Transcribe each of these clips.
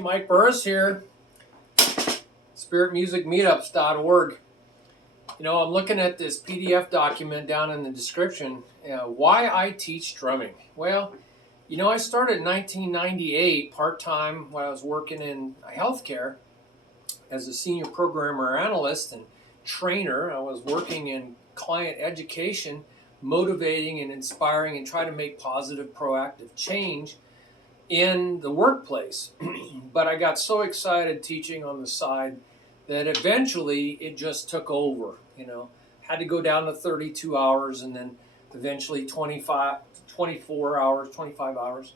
Mike Burris here, spiritmusicmeetups.org. I'm looking at this PDF document down in the description, why I teach drumming. Well, I started in 1998 part-time when I was working in healthcare as a senior programmer analyst and trainer. I was working in client education, motivating and inspiring and trying to make positive, proactive change in the workplace. But I got so excited teaching on the side that eventually it just took over. Had to go down to 32 hours and then eventually 24 hours, 25 hours.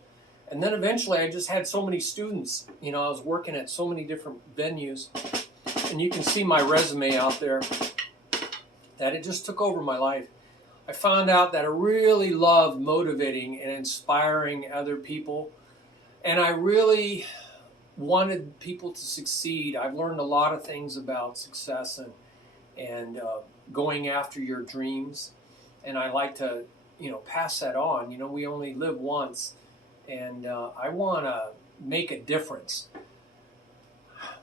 And then eventually I just had so many students. I was working at so many different venues, and you can see my resume out there, that it just took over my life. I found out that I really loved motivating and inspiring other people, and I really wanted people to succeed. I've learned a lot of things about success and going after your dreams, and I like to pass that on. We only live once, and I want to make a difference.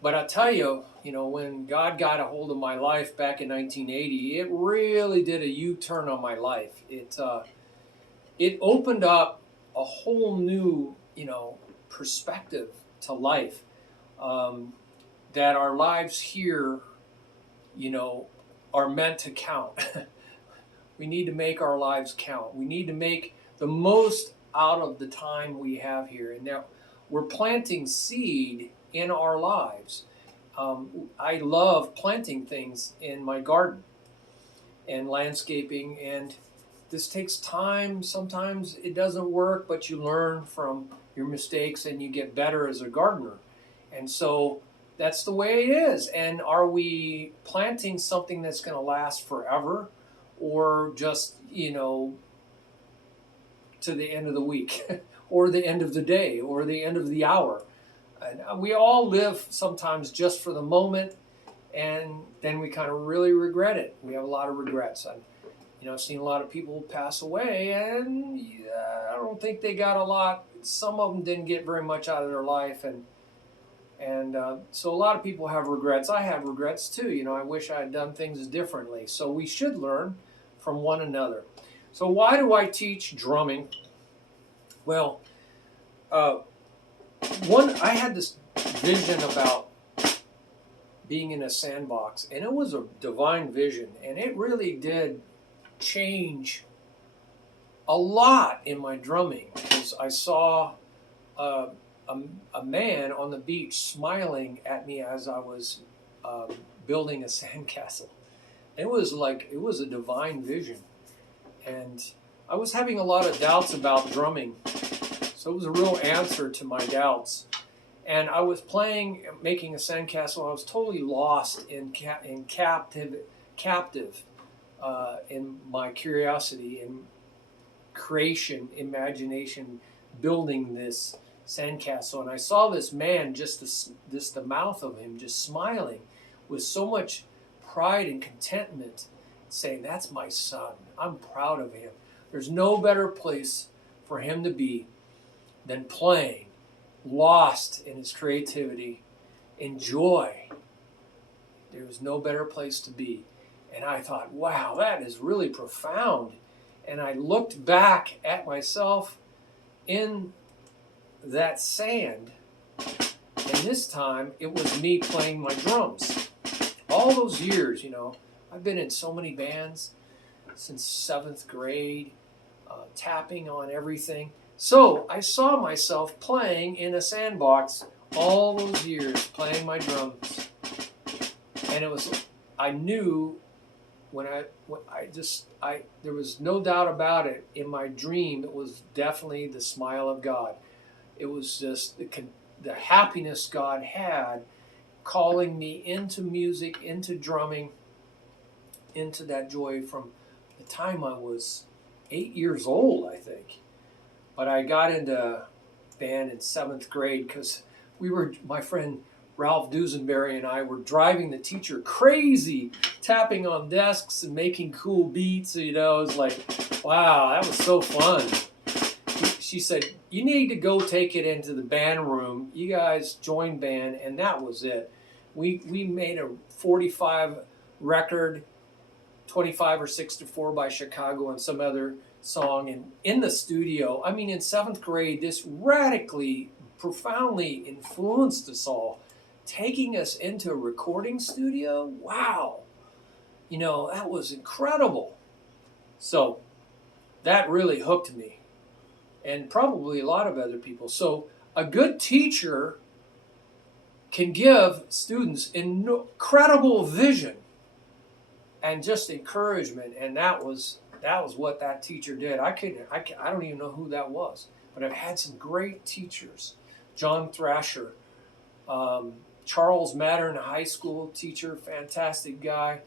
But I tell you, when God got a hold of my life back in 1980, it really did a U-turn on my life. It opened up a whole new perspective to life, that our lives here are meant to count. We need to make our lives count. We need to make the most out of the time we have here. And now we're planting seed in our lives. I love planting things in my garden and landscaping, and this takes time. Sometimes it doesn't work, but you learn from your mistakes and you get better as a gardener. And so that's the way it is. And are we planting something that's going to last forever, or just, to the end of the week or the end of the day or the end of the hour? And we all live sometimes just for the moment, and then we kind of really regret it. We have a lot of regrets. I've seen a lot of people pass away, and I don't think they got a lot. Some of them didn't get very much out of their life, and so a lot of people have regrets. I have regrets too. I wish I had done things differently. So we should learn from one another. So why do I teach drumming? Well, I had this vision about being in a sandbox, and it was a divine vision, and it really did change a lot in my drumming, because I saw a man on the beach smiling at me as I was building a sandcastle. It was a divine vision, and I was having a lot of doubts about drumming, so it was a real answer to my doubts. And I was making a sandcastle. I was totally lost in captive in my curiosity and creation, imagination, building this sandcastle. And I saw this man, just the mouth of him, just smiling with so much pride and contentment, saying, "That's my son. I'm proud of him." There's no better place for him to be than playing, lost in his creativity, in joy. There's no better place to be. And I thought, wow, that is really profound. And I looked back at myself in that sand, and this time it was me playing my drums. All those years, I've been in so many bands since 7th grade, tapping on everything. So I saw myself playing in a sandbox all those years, playing my drums. And I knew there was no doubt about it. In my dream, it was definitely the smile of God. It was just the happiness God had calling me into music, into drumming, into that joy from the time I was 8 years old, I think. But I got into band in 7th grade because my friend Ralph Dusenberry and I were driving the teacher crazy, tapping on desks and making cool beats. It was like, wow, that was so fun. she said, you need to go take it into the band room. You guys join band, and that was it. We made a 45 record, 25 or 6 to 4 by Chicago and some other song. And in the studio, I mean, in 7th grade, this radically, profoundly influenced us all. Taking us into a recording studio, wow. You know, that was incredible. So that really hooked me, and probably a lot of other people. So a good teacher can give students incredible vision and just encouragement, and that was what that teacher did. I don't even know who that was, but I've had some great teachers. John Thrasher, Charles Mattern, a high school teacher, fantastic guy.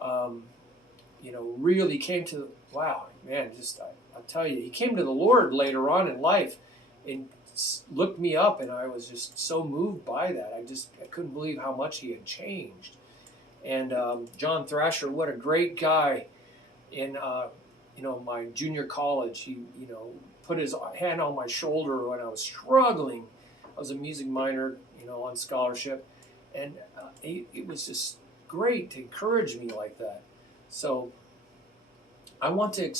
You know, really came to, wow, man, just I'll tell you, he came to the Lord later on in life and looked me up, and I was just so moved by that. I couldn't believe how much he had changed. And John Thrasher, what a great guy. In you know, my junior college, he, you know, put his hand on my shoulder when I was struggling. I was a music minor, you know, on scholarship, and it was just great to encourage me like that. So I want to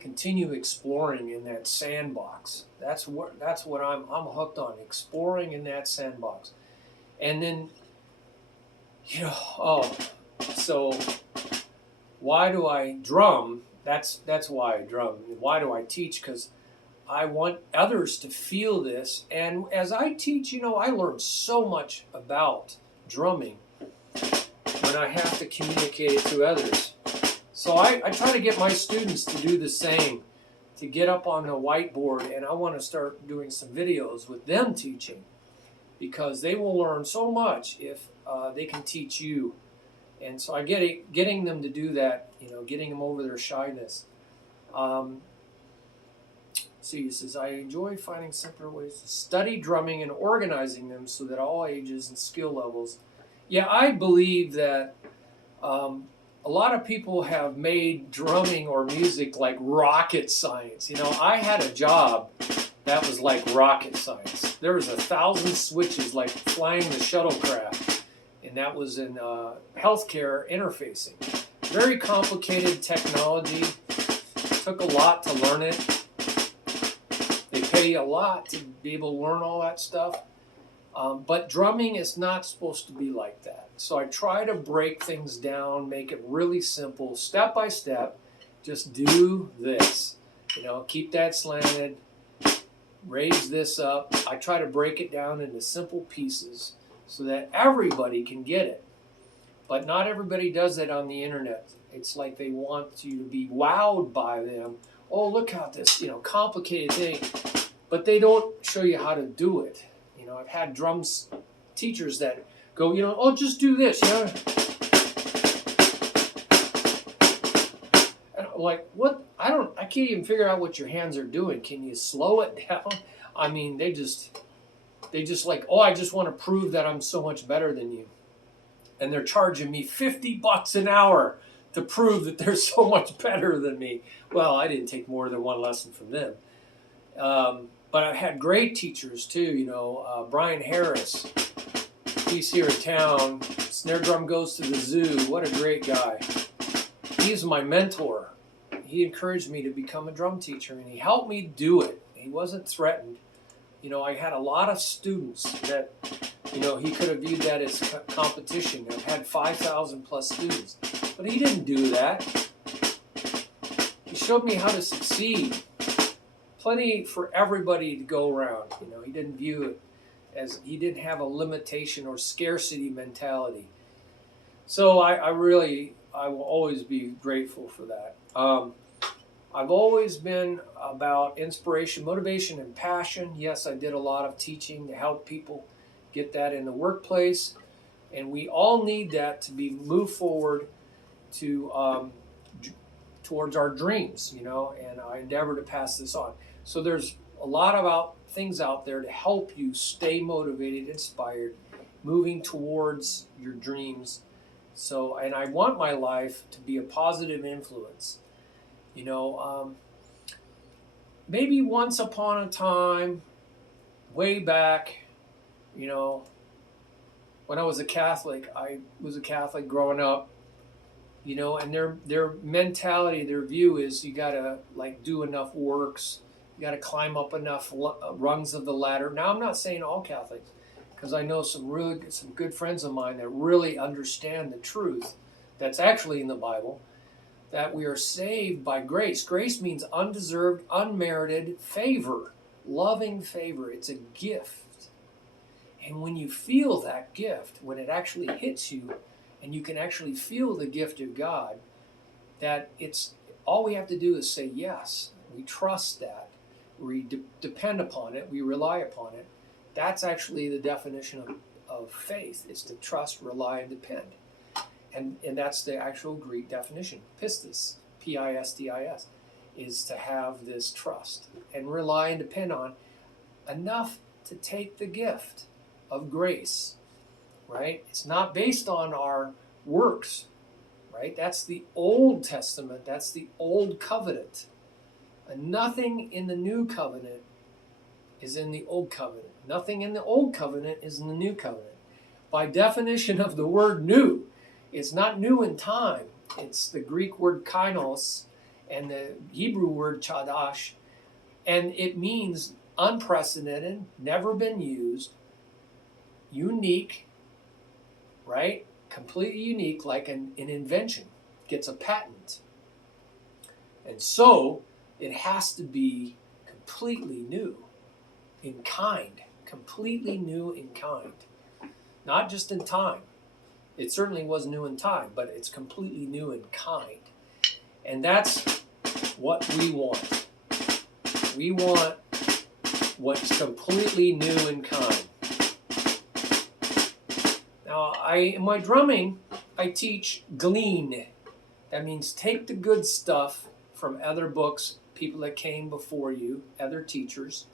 continue exploring in that sandbox. That's what I'm hooked on, exploring in that sandbox. And then, you know, so why do I drum? That's why I drum. Why do I teach? Because I want others to feel this. And as I teach, you know, I learn so much about drumming when I have to communicate it to others. So I try to get my students to do the same, to get up on the whiteboard, and I want to start doing some videos with them teaching, because they will learn so much if they can teach you. And so getting them to do that, you know, getting them over their shyness. See, he says, I enjoy finding simpler ways to study drumming and organizing them so that all ages and skill levels. Yeah, I believe that a lot of people have made drumming or music like rocket science. You know, I had a job that was like rocket science. There was 1,000 switches like flying the shuttlecraft, and that was in healthcare interfacing. Very complicated technology. Took a lot to learn it. They pay a lot to be able to learn all that stuff. But drumming is not supposed to be like that. So I try to break things down, make it really simple, step by step. Just do this. You know, keep that slanted, raise this up. I try to break it down into simple pieces so that everybody can get it. But not everybody does that on the internet. It's like they want you to be wowed by them. Oh, look how this, you know, complicated thing. But they don't show you how to do it. You know, I've had drums teachers that go, you know, oh, just do this, you know. And I'm like, what? I can't even figure out what your hands are doing. Can you slow it down? I mean, they just like, oh, I just want to prove that I'm so much better than you. And they're charging me $50 an hour to prove that they're so much better than me. Well, I didn't take more than one lesson from them. But I've had great teachers too, you know, Brian Harris, he's here in town, snare drum goes to the zoo, what a great guy. He's my mentor. He encouraged me to become a drum teacher, and he helped me do it. He wasn't threatened. You know, I had a lot of students that, you know, he could have viewed that as competition. I've had 5,000 plus students, but he didn't do that. He showed me how to succeed. Plenty for everybody to go around. You know, he didn't view it as, he didn't have a limitation or scarcity mentality. So I will always be grateful for that. I've always been about inspiration, motivation, and passion. Yes, I did a lot of teaching to help people get that in the workplace, and we all need that to be move forward to towards our dreams, you know, and I endeavor to pass this on. So there's a lot of things out there to help you stay motivated, inspired, moving towards your dreams. So, and I want my life to be a positive influence. You know, maybe once upon a time, way back, you know, when I was a Catholic growing up, you know, and their mentality, their view is you gotta like do enough works, you gotta climb up enough rungs of the ladder. Now I'm not saying all Catholics, because I know some good friends of mine that really understand the truth that's actually in the Bible, that we are saved by grace. Grace means undeserved, unmerited favor, loving favor. It's a gift. And when you feel that gift, when it actually hits you, and you can actually feel the gift of God, that it's all we have to do is say yes. We trust that. We depend upon it. We rely upon it. That's actually the definition of faith, is to trust, rely, and depend. And that's the actual Greek definition. Pistis, P-I-S-T-I-S, is to have this trust and rely and depend on enough to take the gift of grace, right? It's not based on our works, right? That's the Old Testament. That's the Old Covenant. And nothing in the New Covenant is in the Old Covenant. Nothing in the Old Covenant is in the New Covenant. By definition of the word new, it's not new in time. It's the Greek word kainos and the Hebrew word chadash, and it means unprecedented, never been used, unique, right? Completely unique, like an invention gets a patent. And so it has to be completely new in kind, completely new in kind, not just in time. It certainly was new in time, but it's completely new in kind. And that's what we want. We want what's completely new in kind. Now, in my drumming, I teach glean. That means take the good stuff from other books, people that came before you, other teachers.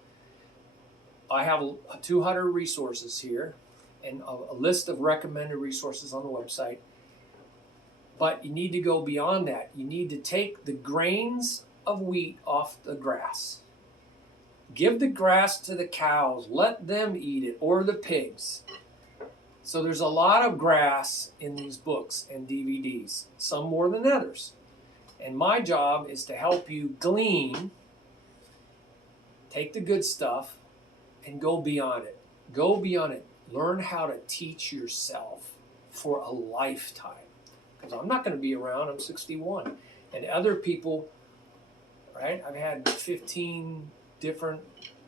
I have 200 resources here and a list of recommended resources on the website. But you need to go beyond that. You need to take the grains of wheat off the grass. Give the grass to the cows. Let them eat it, or the pigs. So there's a lot of grass in these books and DVDs, some more than others. And my job is to help you glean, take the good stuff, and go beyond it. Go beyond it. Learn how to teach yourself for a lifetime. Because I'm not going to be around. I'm 61. And other people, right? I've had 15 different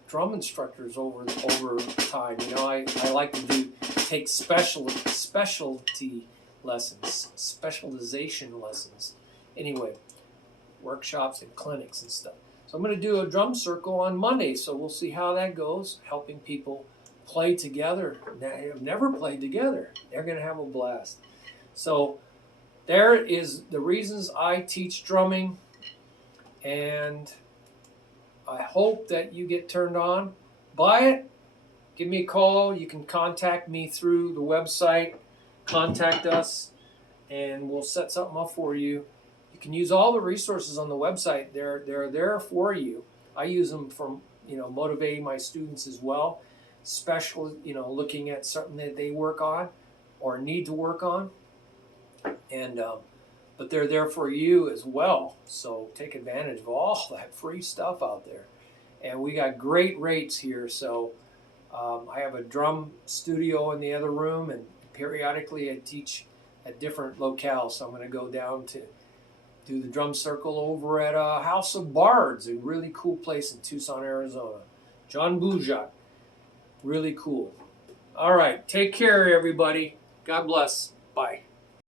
drum instructors over time. You know, I like to take specialty lessons, specialization lessons. Anyway, workshops and clinics and stuff. So I'm going to do a drum circle on Monday, so we'll see how that goes, helping people play together. They have never played together. They're going to have a blast. So there is the reasons I teach drumming, and I hope that you get turned on by it. Give me a call. You can contact me through the website. Contact us, and we'll set something up for you. You can use all the resources on the website. They're there for you. I use them for motivating my students as well. Special, looking at something that they work on or need to work on, and but they're there for you as well. So take advantage of all that free stuff out there. And we got great rates here. So I have a drum studio in the other room, and periodically I teach at different locales. So I'm going to go down to do the drum circle over at House of Bards, a really cool place in Tucson, Arizona. John Bujak. Really cool. All right. Take care, everybody. God bless. Bye.